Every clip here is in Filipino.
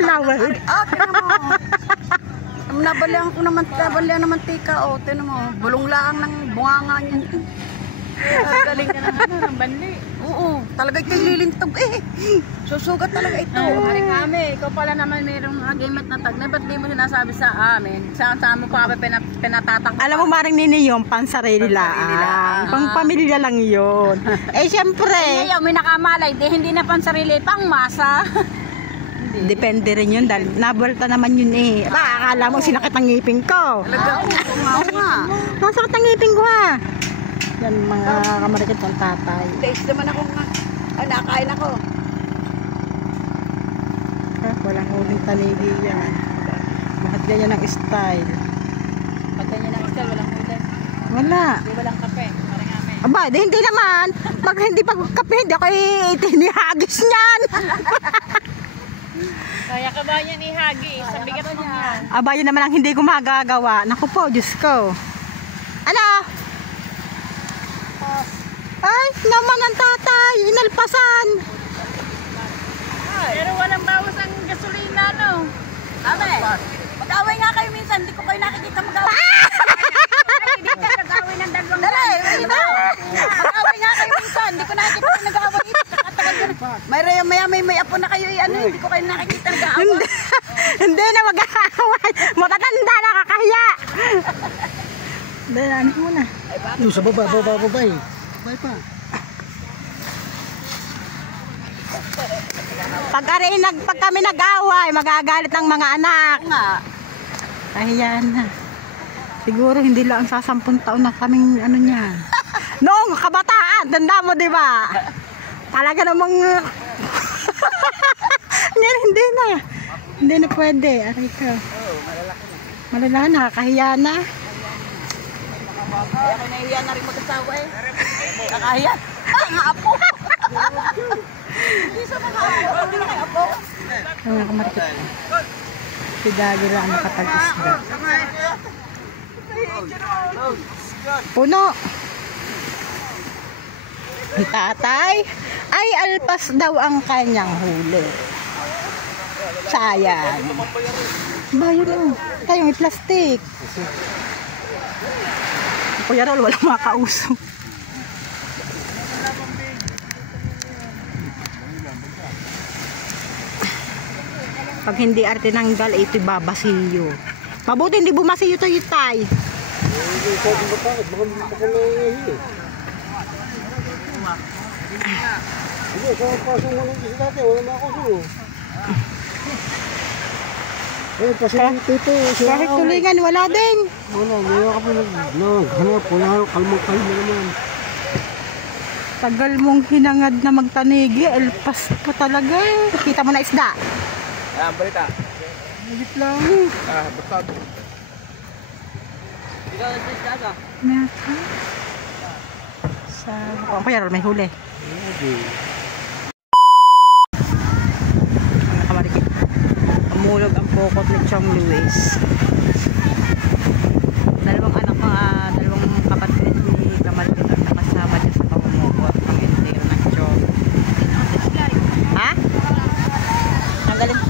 flower. Tinan mo. Nabalihan ko naman, nabalihan naman tika, tinan mo. Bulong lang ng bunganga niyan. Galing ka na ng banli. Oo, talaga ito lilintog Susugat talaga ito. Maring kami, ikaw pala naman mayroong agimat na tagnay. Ba't di mo sinasabi sa amin? Saan mo pa pinatatak? Alam mo maring nini yung pansarili lang. Pang pamilya lang yun. Siyempre. Ngayon, may nakamalay. Hindi na pansarili, pang masa. Depende rin yun dahil nabalta naman yun akala mo sinakit ang ngipin ko. Talaga, nga. Masakit ang ngipin ko ha. Yan mga kamarikit ng tatay. Taste naman ako nga. Nakain ako. Walang huling tanigi yan. Bakit ganyan ang style? Pag ganyan ang style, walang ulan. Wala. Di walang kape. Parang kami. Aba, hindi naman. Pag hindi pagkape, hindi ako itinihagis niyan. Kaya ka ba yan ihagi? Sa bigat mo yan. Aba, yun naman ang hindi ko magagawa. Naku po, Diyos ko. Ano? Ay, naman ang tatay. Inalpasan. Pero walang bawas ang gasolina, no? Ame, mag-away nga kayo minsan. Hindi ko kayo nakikita mag-away. Hindi ka nag-away ng dalawang Dali, mag-away nga kayo minsan. Hindi ko nakikita kayo nag-away. May apo na kayo. Hindi ko kayo nakikita nag-away. Hindi na mag-aaway. Matatanda na kakahiya. Dahil ano muna. Yung sa baba eh. Bay pa. Pag kami nag-away, magagalit ng mga anak. Nga. Ayan na. Siguro hindi lang sa 10 taon na kaming ano niya. Noong kabataan, tanda mo 'di ba? Talaga namang hindi na. Hindi na pwede. Aray ka. Malala na, nakakahiya na. Kaya ako nahiya na rin mag-asawa Nakahiya. Nga apo. Hindi sa mga apo. Hindi na kayo apo. Mga kamarikit. Si Daddy lang nakatag-isda. Puno. Ang tatay ay alpas daw ang kanyang huli. Sayang. Bayo mo. Tayong i-plastic. Kuya Rol, walang makausap. Pag hindi arte ng gal, ito babasiyo. Mabuti hindi bumasiyo to yung tay. Hindi ko bakit. Baka nangyayari. Hindi, sa pasong mo ng isa dati. Wala na ako sa'yo. Pasong tito. Kahit tulingan, wala din. Wala, ngayon ka pa naghanap. Wala, kalmang-kalma naman. Tagal mong hinangad na magtanigi, elpas ka talaga. Kita mo na isda. Ayan, balita. Ulit lang. Basta. Ikaw nag-isda ka? Naka. Sa... Oh, Kuya Rol, may huli. Ang kamarikit. Umulog ang pokot ni Chong Luis. Dalawang anak ko, dalawang kapatid ni kamarikit ang nakasama dyan sa pamumukot ng entero ng Chong. Ha? Ang galing.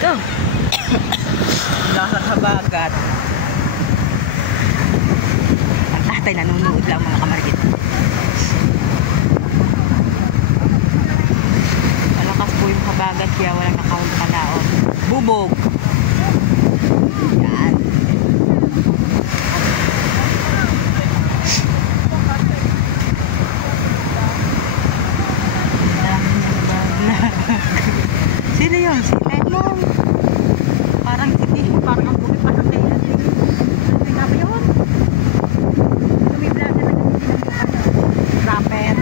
Ito. Nasa habagat. Ang tatay nanonood lang mga kamarikit. Malakas po yung habagat kaya walang nakawag palaon. Bubog. Yan. Sino yun? Si Lemon. Parang hindi. Parang ang buki pa sa tayo. Ano nga ba yun? Lumiblada na ganyan din ang rapper.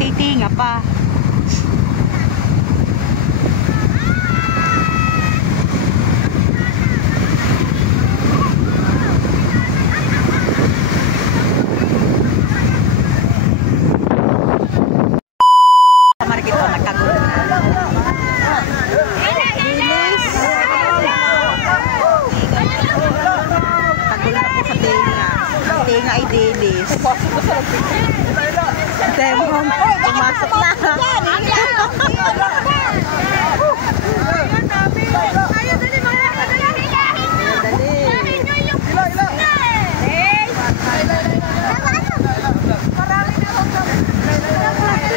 Magtitinga pa. Sa market ko, nagkagulo na. Dilis. Tagulo na po sa tinga. Ang tinga ay dilis. Demon, pumasok na.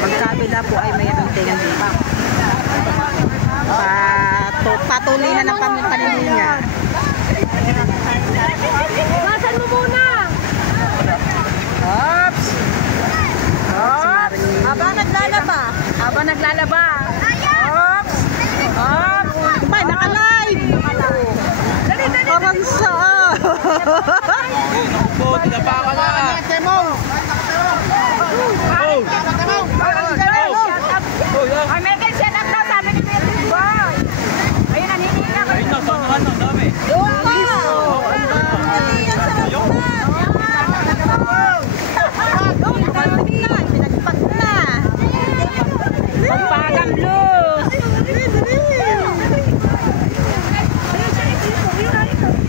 Magkabila po ay mayroong tingan dito. Patuloy na ng panininga. Basan mo muna! Oops! Habang naglalaba. Habang naglalaba. Oops! Oops! May naka-live! Parang saan? Po, tinapa ka na. Ay, Megan, set up daw, sabi ni Megan Boy. Ayun, naninila ko. Ayun na, saan ang dami? Doon ka. Hindi yan sa labunan. Pinagpag na. Pagpagang blues.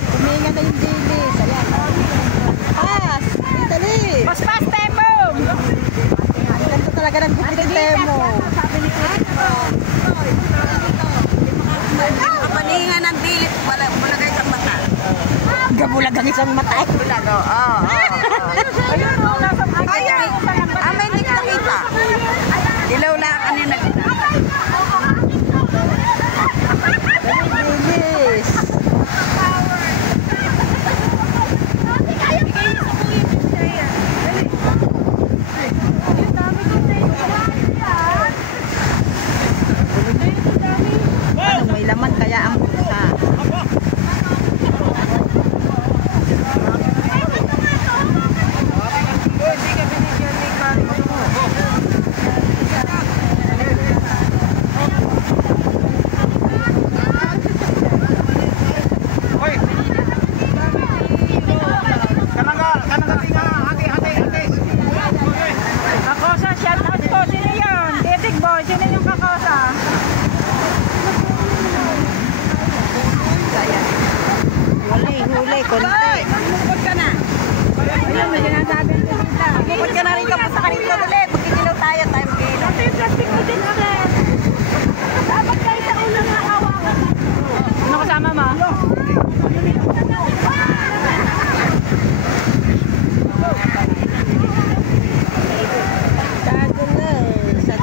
Huminga na yung dilis. Ayan. Pas! Dali! Pas, tempo. Ang ganda talaga ng gupit ni Temo. Kapaningan ng dilit. Bulagay sa mata. Gabulag ang isang mata. Bulag, oo. Ayun, nasa Ay, may hindi ka nakita. Dilaw lang kanina kita. Dilis. Ano, may laman kaya ang bulsa. Kakosa, shout out po. Sino yun? Titig Boy, sino yung kakosa? Huli, konti. Bukod ka na. Ayun, may sinasabi ng tita. Bukod ka na rin ka pa sa kanila ulit. Pagkikilaw tayo, tayo magkikilaw. Plastic mo din ulit. Dapat kayo sa unang nakawakan. Ano kasama mo? Sa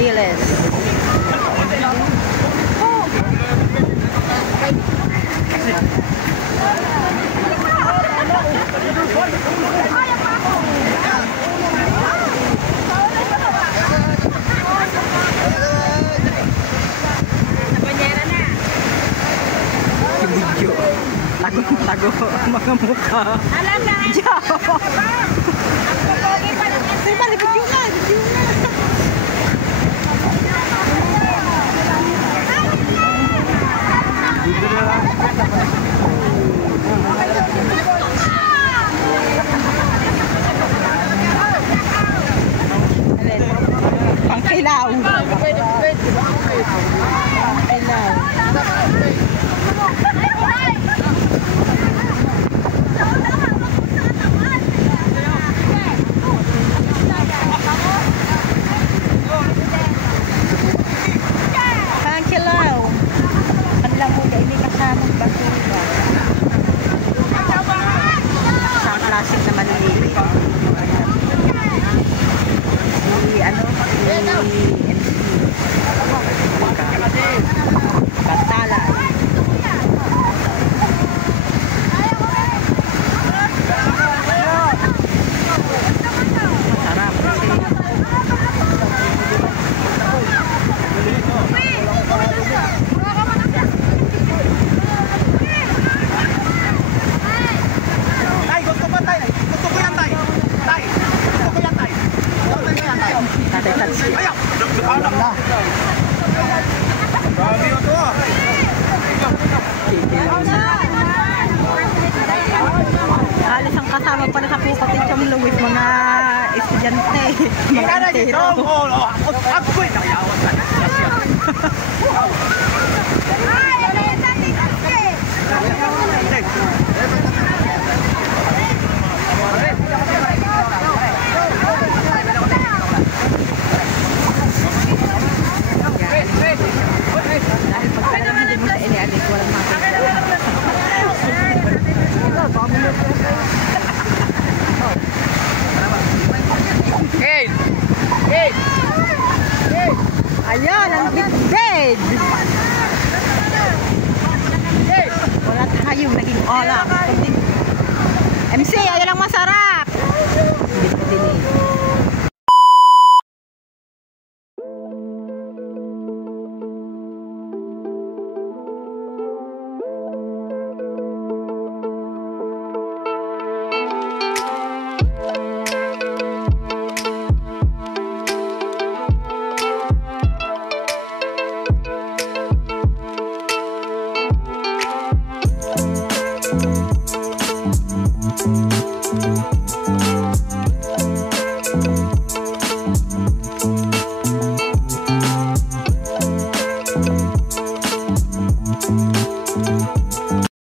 dilis. Dilis. Video. Tago ang mga mukha. Alam na. Diyaw. Ay, pala, video na. Pangkilaw. Pangkilaw. Panlang mo dahil kasamang basura. Isang klaseng na maliliit. Bantalan. na. Grabe yun to ah. Alis ang kasama pala sa Pupatin Chong Luis, mga estudyante, mga entero. Ako ko'y nakayawan sa Dahil pagka hindi mo sa inialis, walang makakita. Hey! Hey! Hey! Ayan, ang bitbid! Wala tayong naging olang. MC, ayan ang masarap! Bitbid.